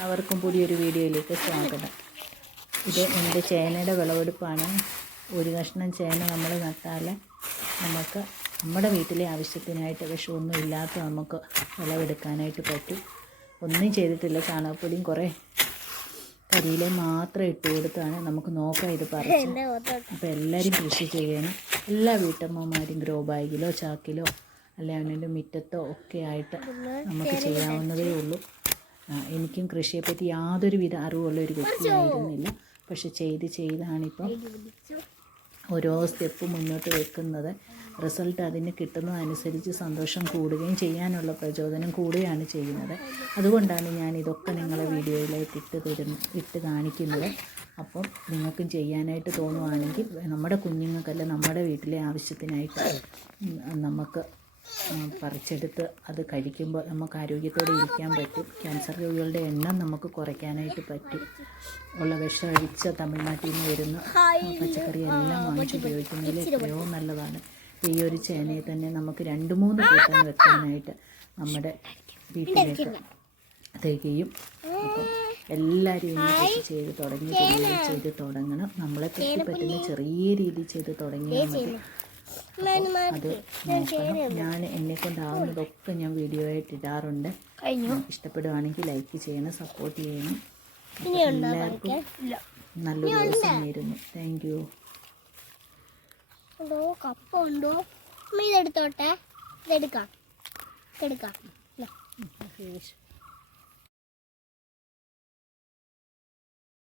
അവർക്കും പുതിയൊരു വീഡിയോയിലേക്ക് സ്വാഗതം. ഇത് എന്റെ ചേനയുടെ വിളവെടുപ്പാണ്. ഒരു കഷ്ണം ചേന നമ്മൾ നട്ടാൽ നമുക്ക് നമ്മുടെ വീട്ടിലെ ആവശ്യത്തിനായിട്ട് വിഷമൊന്നും ഇല്ലാത്ത നമുക്ക് വിളവെടുക്കാനായിട്ട് പറ്റും. ഒന്നും ചെയ്തിട്ടില്ല ചാണകപ്പൊടിയും കുറേ കരിയിലെ മാത്രം ഇട്ട് കൊടുത്താണ് നമുക്ക് നോക്കാം ഇത് പറിച്ച്. അപ്പോൾ എല്ലാവരും കൃഷി ചെയ്യണം. എല്ലാ വീട്ടമ്മമാരും ഗ്രോ ബാഗിലോ ചാക്കിലോ അല്ലെങ്കിൽ മുറ്റത്തോ ഒക്കെ ആയിട്ട് നമുക്ക് ചെയ്യാവുന്നതേ ഉള്ളൂ. എനിക്കും കൃഷിയെപ്പറ്റി യാതൊരുവിധ അറിവുള്ള ഒരു വ്യക്തിയായിരുന്നില്ല പക്ഷെ ചെയ്ത് ചെയ്താണിപ്പോൾ ഓരോ സ്റ്റെപ്പ് മുന്നോട്ട് വെക്കുന്നത്. റിസൾട്ട് അതിന് കിട്ടുന്നതനുസരിച്ച് സന്തോഷം കൂടുകയും ചെയ്യാനുള്ള പ്രചോദനം കൂടുകയാണ് ചെയ്യുന്നത്. അതുകൊണ്ടാണ് ഞാൻ ഇതൊക്കെ നിങ്ങളെ വീഡിയോയിലേക്ക് ഇട്ട് തരുന്ന ഇട്ട് കാണിക്കുന്നത്. അപ്പം നിങ്ങൾക്കും ചെയ്യാനായിട്ട് തോന്നുവാണെങ്കിൽ നമ്മുടെ കുഞ്ഞുങ്ങൾക്കല്ല നമ്മുടെ വീട്ടിലെ ആവശ്യത്തിനായിട്ട് നമുക്ക് പറിച്ചെടുത്ത് അത് കഴിക്കുമ്പോൾ നമുക്ക് ആരോഗ്യത്തോടെ ഇരിക്കാൻ പറ്റും. ക്യാൻസർ രോഗികളുടെ എണ്ണം നമുക്ക് കുറയ്ക്കാനായിട്ട് പറ്റും. ഉള്ള വിഷമടിച്ച തമിഴ്നാട്ടിൽ നിന്ന് വരുന്ന പച്ചക്കറി എല്ലാം വാങ്ങിച്ച് ഉപയോഗിക്കുന്നതിൽ എത്രയോ നല്ലതാണ്. ഈ ഒരു ചേനയെ തന്നെ നമുക്ക് രണ്ട് മൂന്ന് കൂട്ടം വെക്കാനായിട്ട് നമ്മുടെ വീട്ടിലേക്ക് തികയും അപ്പം എല്ലാവരും ചെയ്ത് തുടങ്ങി ചെയ്ത് തുടങ്ങണം. നമ്മളെ കൃഷി പറ്റുന്ന ചെറിയ രീതിയിൽ ചെയ്ത് തുടങ്ങിയാൽ മതി. അത് ഞാൻ എന്നെ കൊണ്ടാവുന്നതൊക്കെ ഞാൻ വീഡിയോ ആയിട്ട് ഇടാറുണ്ട്. ഇഷ്ടപ്പെടുവാണെങ്കിൽ ലൈക്ക് ചെയ്യണം സപ്പോർട്ട് ചെയ്യണം. എല്ലാവർക്കും നല്ലൊരു ദിവസം നേരുന്നു താങ്ക് യു ഉണ്ടോ കപ്പ ഉണ്ടോ അമ്മ ഇതെടുത്തോട്ടെ. ഇതെടുക്കാം. എടുക്കാം ശേഷം ഫിനിഷ്